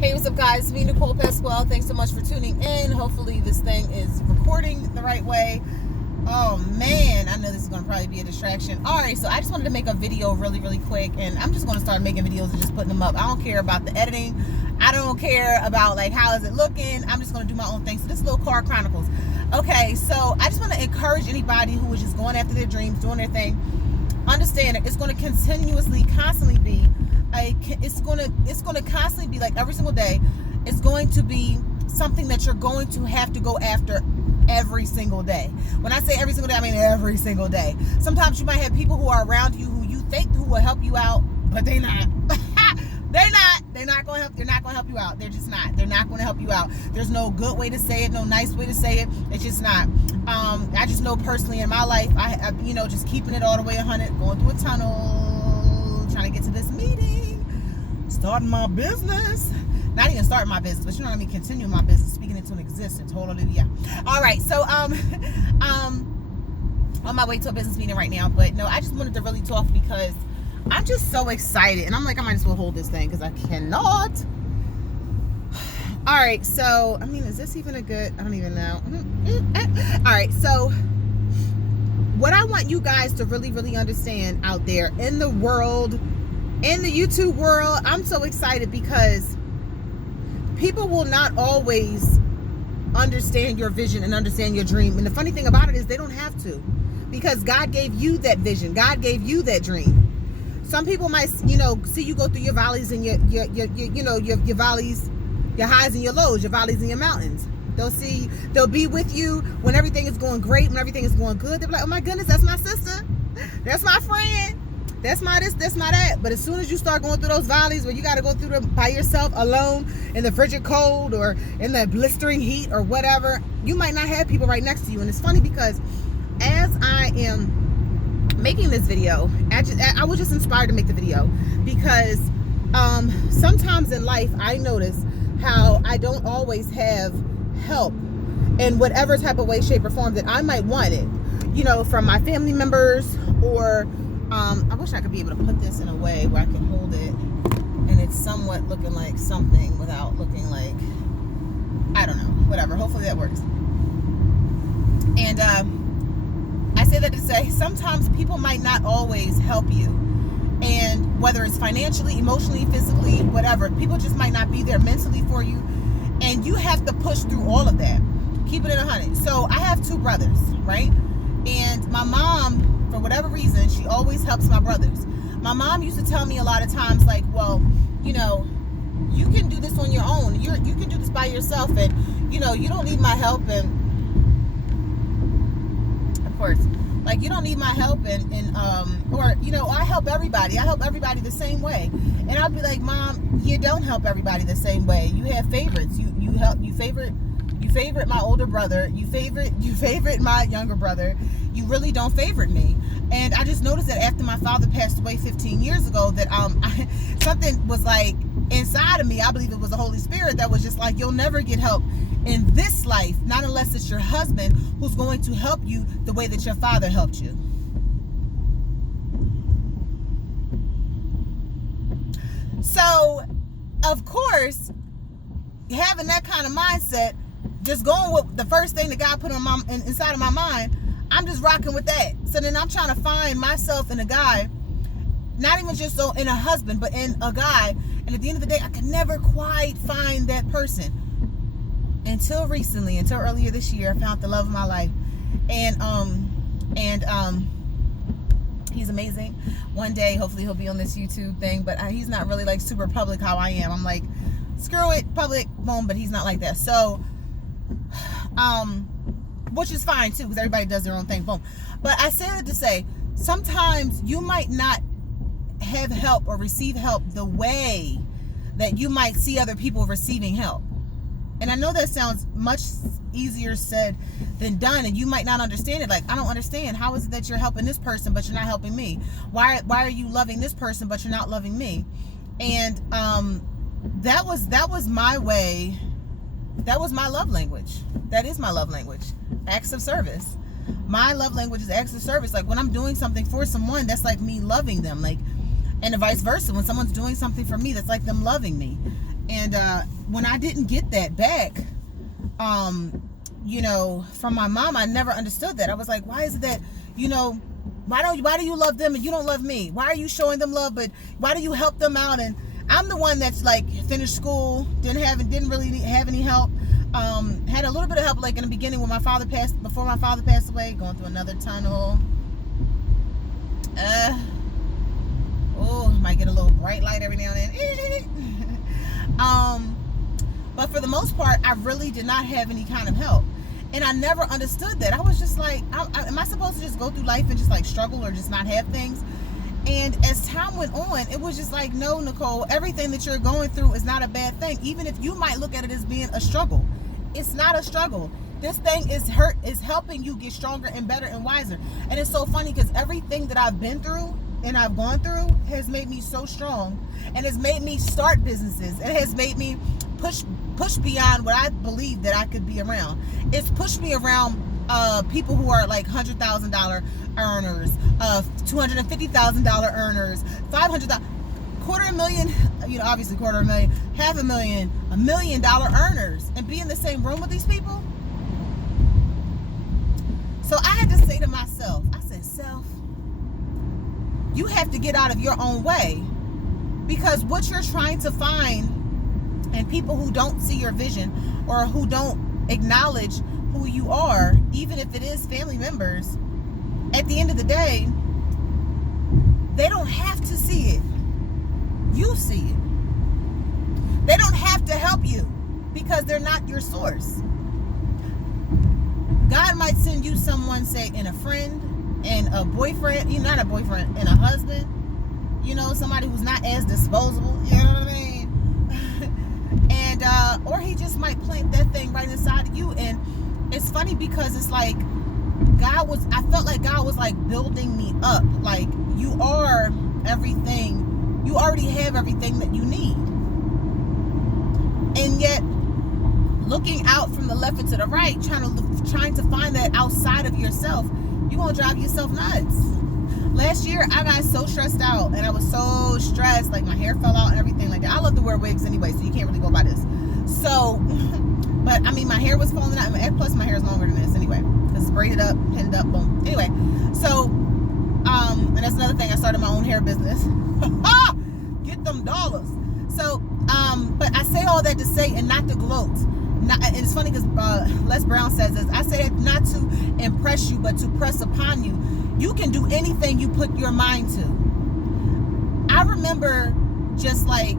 Hey, what's up, guys? It's me, Nicole Pasquale. Thanks so much for tuning in. Hopefully this thing is recording the right way. Oh man, I know this is going to probably be a distraction. Alright, so I just wanted to make a video really quick, and I'm just going to start making videos and just putting them up. I don't care about the editing. I don't care about like how is it looking. I'm just going to do my own thing. So this is Little Car Chronicles. Okay, so I just want to encourage anybody who is just going after their dreams, doing their thing. Understand that it's going to constantly be it's going to constantly be like every single day. It's going to be something that you're going to have to go after every single day. When I say every single day, I mean every single day. Sometimes you might have people who are around you who you think who will help you out, but they're not. They're not going to help. They're not going to help you out. They're just not. They're not going to help you out. There's no good way to say it, no nice way to say it. It's just not. I just know personally in my life, I just keeping it all the way 100, going through a tunnel, trying to get to this meeting, starting my business. Not even starting my business, but you know what I mean, continuing my business, speaking into an existence. Hallelujah. All right, so on my way to a business meeting right now, but no, I just wanted to really talk because I'm just so excited, and I'm like, I might as well hold this thing because I cannot. All right, so I mean, is this even a good? I don't even know. All right, so what I want you guys to really understand out there in the world, in the YouTube world, I'm so excited because people will not always understand your vision and understand your dream. And the funny thing about it is they don't have to, because God gave you that vision. God gave you that dream. Some people might, see you go through your valleys and your valleys, your highs and your lows, your valleys and your mountains. They'll be with you when everything is going great, when everything is going good. They'll be like, oh my goodness, that's my sister. That's my friend. That's my this, that's my that. But as soon as you start going through those valleys where you got to go through them by yourself, alone, in the frigid cold or in the blistering heat or whatever, you might not have people right next to you. And it's funny because as I am making this video, I was just inspired to make the video because sometimes in life I notice how I don't always have help in whatever type of way, shape, or form that I might want it, from my family members, or I wish I could be able to put this in a way where I can hold it and it's somewhat looking like something without looking like, I don't know, whatever. Hopefully that works. And I say that to say sometimes people might not always help you, and whether it's financially, emotionally, physically, whatever, people just might not be there mentally for you, and you have to push through all of that. Keep it in 100. So I have 2 brothers, right? And my mom, for whatever reason, she always helps my brothers. My mom used to tell me a lot of times, like, well, you can do this on your own. You can do this by yourself, and you don't need my help. And of course, like, you don't need my help, I help everybody. I help everybody the same way. And I'll be like, Mom, you don't help everybody the same way. You have favorites. You favorite my older brother. You favorite my younger brother. You really don't favorite me. And I just noticed that after my father passed away 15 years ago, that something was like inside of me. I believe it was the Holy Spirit that was just like, you'll never get help in this life, not unless it's your husband who's going to help you the way that your father helped you. So, of course, having that kind of mindset, just going with the first thing that God put inside of my mind, I'm just rocking with that. So then I'm trying to find myself in a guy, not even just so in a husband, but in a guy. And at the end of the day, I could never quite find that person until recently, until earlier this year. I found the love of my life, and he's amazing. One day, hopefully, he'll be on this YouTube thing, but he's not really like super public how I am. I'm like, screw it, public, boom. But he's not like that. So, which is fine too, because everybody does their own thing, boom. But I say that to say, sometimes you might not have help or receive help the way that you might see other people receiving help. And I know that sounds much easier said than done, and you might not understand it. Like, I don't understand. How is it that you're helping this person but you're not helping me? Why are you loving this person but you're not loving me? And that was my way. That was my love language. That is my love language. Acts of service. My love language is acts of service. Like, when I'm doing something for someone, that's like me loving them. Like, and vice versa. When someone's doing something for me, that's like them loving me. And when I didn't get that back, you know, from my mom, I never understood that. I was like, why is it that, you know, why do you love them and you don't love me? Why are you showing them love, but why do you help them out? And I'm the one that's like finished school, didn't really have any help. Had a little bit of help like in the beginning when before my father passed away, going through another tunnel. Might get a little bright light every now and then. But for the most part, I really did not have any kind of help. And I never understood that. I was just like, am I supposed to just go through life and just like struggle or just not have things? And as time went on, it was just like, no, Nicole, everything that you're going through is not a bad thing. Even if you might look at it as being a struggle, it's not a struggle. This thing is helping you get stronger and better and wiser. And it's so funny because everything that I've been through and I've gone through has made me so strong, and has made me start businesses. It has made me push beyond what I believed that I could be around. It's pushed me around people who are like $100,000 earners, $250,000 earners, $500,000, $250,000, you know, obviously $250,000, $500,000, $1 million earners, and be in the same room with these people. So I had to say to myself, I said, self, you have to get out of your own way, because what you're trying to find, and people who don't see your vision or who don't acknowledge who you are, even if it is family members, at the end of the day, they don't have to see it. You see it. They don't have to help you because they're not your source. God might send you someone, say, in a friend, and a boyfriend, you know, not a boyfriend, and a husband, you know, somebody who's not as disposable, you know what I mean? And or he just might plant that thing right inside of you. And it's funny because it's like I felt like God was like building me up, like, you are everything, you already have everything that you need. And yet looking out from the left and to the right, trying to find that outside of yourself, you're gonna drive yourself nuts. Last year I got so stressed out, and I was so stressed, like my hair fell out and everything like that. I love to wear wigs anyway, so you can't really go by this. So but I mean, my hair was falling out, and plus my hair is longer than this anyway, because it's braided up, pinned up, boom. Anyway, so and that's another thing, I started my own hair business. Get them dollars. So but I say all that to say, and not to gloat. And it's funny because Les Brown says this, I say it not to impress you, but to press upon you. You can do anything you put your mind to. I remember just like,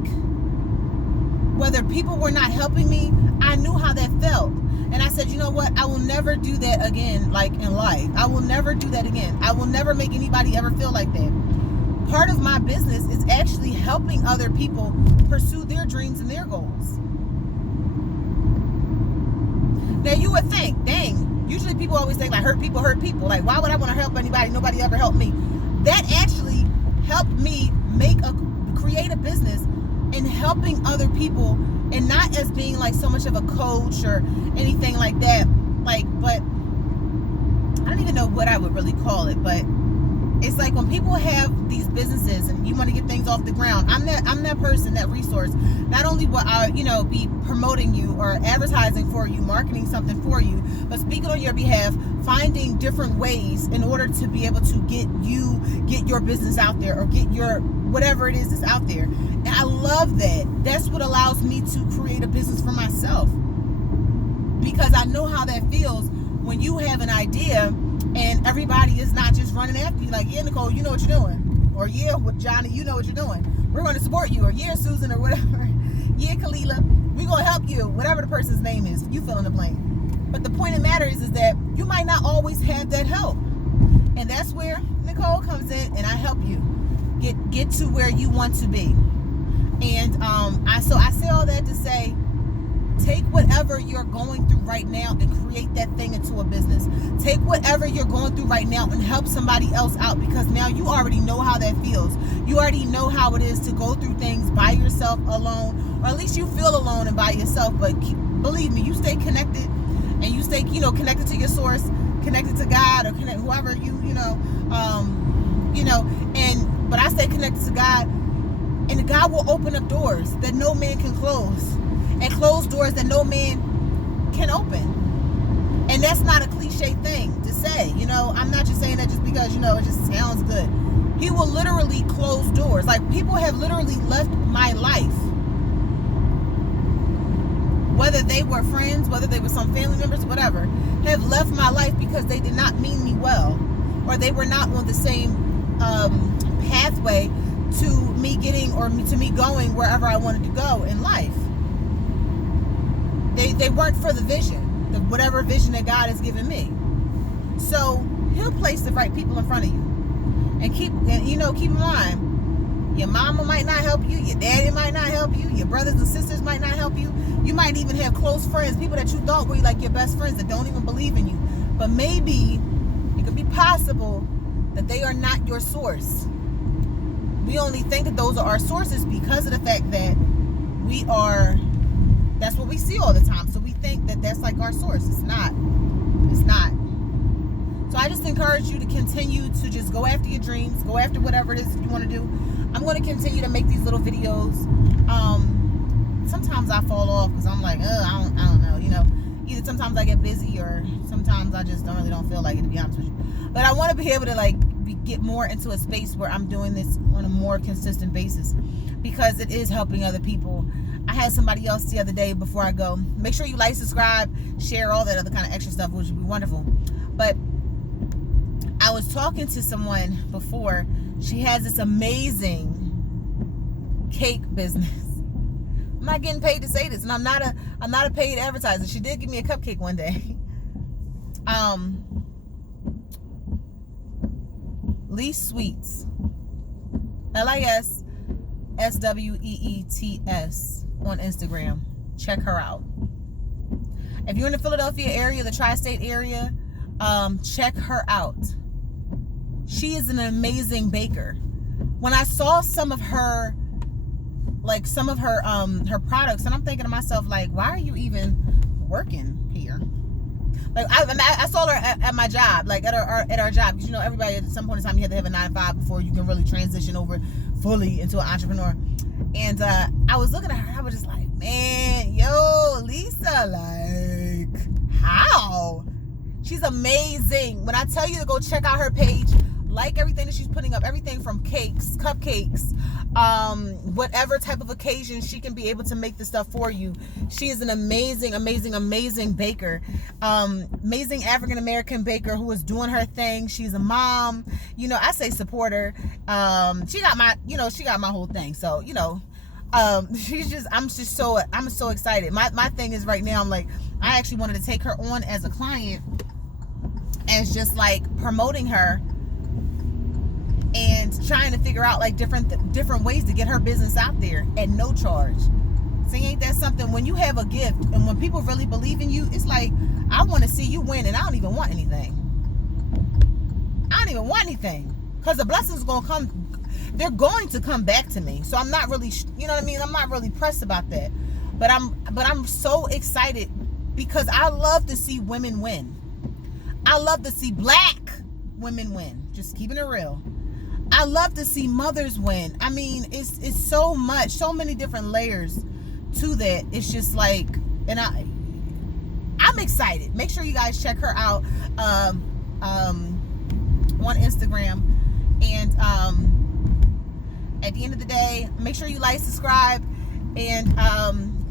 whether people were not helping me, I knew how that felt. And I said, you know what? I will never do that again, like in life. I will never do that again. I will never make anybody ever feel like that. Part of my business is actually helping other people pursue their dreams and their goals. Now you would think, dang, usually people always think like hurt people. Like, why would I want to help anybody? Nobody ever helped me. That actually helped me create a business in helping other people, and not as being like so much of a coach or anything like that. Like, but I don't even know what I would really call it, but it's like when people have these businesses and you want to get things off the ground, I'm that person, that resource. Not only will I, you know, be promoting you or advertising for you, marketing something for you, but speaking on your behalf, finding different ways in order to be able to get your business out there, or get your whatever it is that's out there. And I love that. That's what allows me to create a business for myself, because I know how that feels when you have an idea and everybody is not just running after you like, yeah, Nicole, you know what you're doing, or yeah, with Johnny, you know what you're doing, we're going to support you, or yeah, Susan, or whatever, yeah, Kalila, we're going to help you, whatever the person's name is, you fill in the blank. But the point of the matter is that you might not always have that help, and that's where Nicole comes in, and I help you get to where you want to be. And I say all that to say, take whatever you're going through right now and create that thing into a business. Take whatever you're going through right now and help somebody else out, because now you already know how that feels. You already know how it is to go through things by yourself, alone, or at least you feel alone and by yourself. But believe me, you stay connected, and you stay, you know, connected to your source, connected to God, or whoever but I stay connected to God. And God will open up doors that no man can close, and close doors that no man can open. And that's not a cliche thing to say. I'm not just saying that just because, it just sounds good. He will literally close doors. Like, people have literally left my life. Whether they were friends, whether they were some family members, whatever, have left my life because they did not mean me well, or they were not on the same pathway to me getting, or to me going wherever I wanted to go in life. They weren't for the vision, whatever vision that God has given me. So He'll place the right people in front of you, and keep in mind, your mama might not help you, your daddy might not help you, your brothers and sisters might not help you. You might even have close friends, people that you thought were like your best friends, that don't even believe in you. But maybe it could be possible that they are not your source. We only think that those are our sources because of the fact that that's what we see all the time. So we think that that's like our source. It's not. So I just encourage you to continue to just go after your dreams, go after whatever it is you want to do. I'm going to continue to make these little videos. Sometimes I fall off because I'm like, I don't know. Either sometimes I get busy, or sometimes I just don't feel like it, to be honest with you. But I want to be able to get more into a space where I'm doing this on a more consistent basis, because it is helping other people. I had somebody else the other day, before I go, make sure you like, subscribe, share, all that other kind of extra stuff, which would be wonderful. But I was talking to someone before. She has this amazing cake business. I'm not getting paid to say this, and I'm not a paid advertiser. She did give me a cupcake one day. Lee Sweets, LISSWEETS on Instagram. Check her out. If you're in the Philadelphia area, the tri-state area, check her out. She is an amazing baker. When I saw some of her products, and I'm thinking to myself, like, why are you even working here? Like, I saw her at my job, like at our job, because everybody at some point in time, you have to have a 9-to-5 before you can really transition over fully into an entrepreneur. And I was looking at her, and I was just like, man, yo, Lisa, like, how? She's amazing. When I tell you to go check out her page, like everything that she's putting up, everything from cakes, cupcakes, whatever type of occasion, she can be able to make this stuff for you. She is an amazing, amazing, amazing baker. Amazing African-American baker who is doing her thing. She's a mom. I say support her. She got my whole thing. So, I'm so excited. My thing is right now, I'm like, I actually wanted to take her on as a client, as just like promoting her and trying to figure out like different ways to get her business out there at no charge. See, ain't that something? When you have a gift and when people really believe in you, it's like, I want to see you win, and I don't even want anything. Because the blessings are going to come. They're going to come back to me. So I'm not really, I'm not really pressed about that. But I'm so excited, because I love to see women win. I love to see black women win. Just keeping it real. I love to see mothers win. I mean, it's so much, so many different layers to that. It's just like, and I'm excited. Make sure you guys check her out on Instagram. And at the end of the day, make sure you like, subscribe, and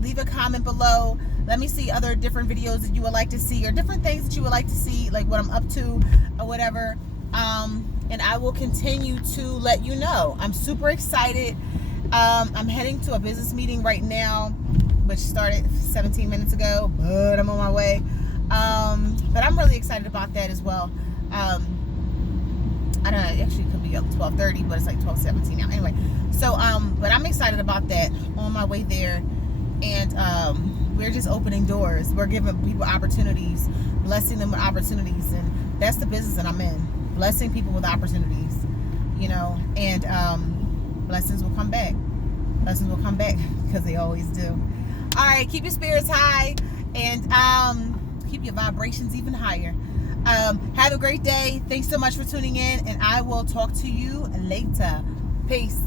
leave a comment below. Let me see other different videos that you would like to see, or different things that you would like to see, like what I'm up to or whatever. And I will continue to let you know. I'm super excited. I'm heading to a business meeting right now, which started 17 minutes ago, but I'm on my way. But I'm really excited about that as well. I don't know, it actually could be up 12:30, but it's like 12:17 now. Anyway, so but I'm excited about that. On my way there, and we're just opening doors. We're giving people opportunities, blessing them with opportunities, and that's the business that I'm in. Blessing people with opportunities, and blessings will come back. Blessings will come back, because they always do. All right, keep your spirits high, and keep your vibrations even higher. Have a great day. Thanks so much for tuning in, and I will talk to you later. Peace.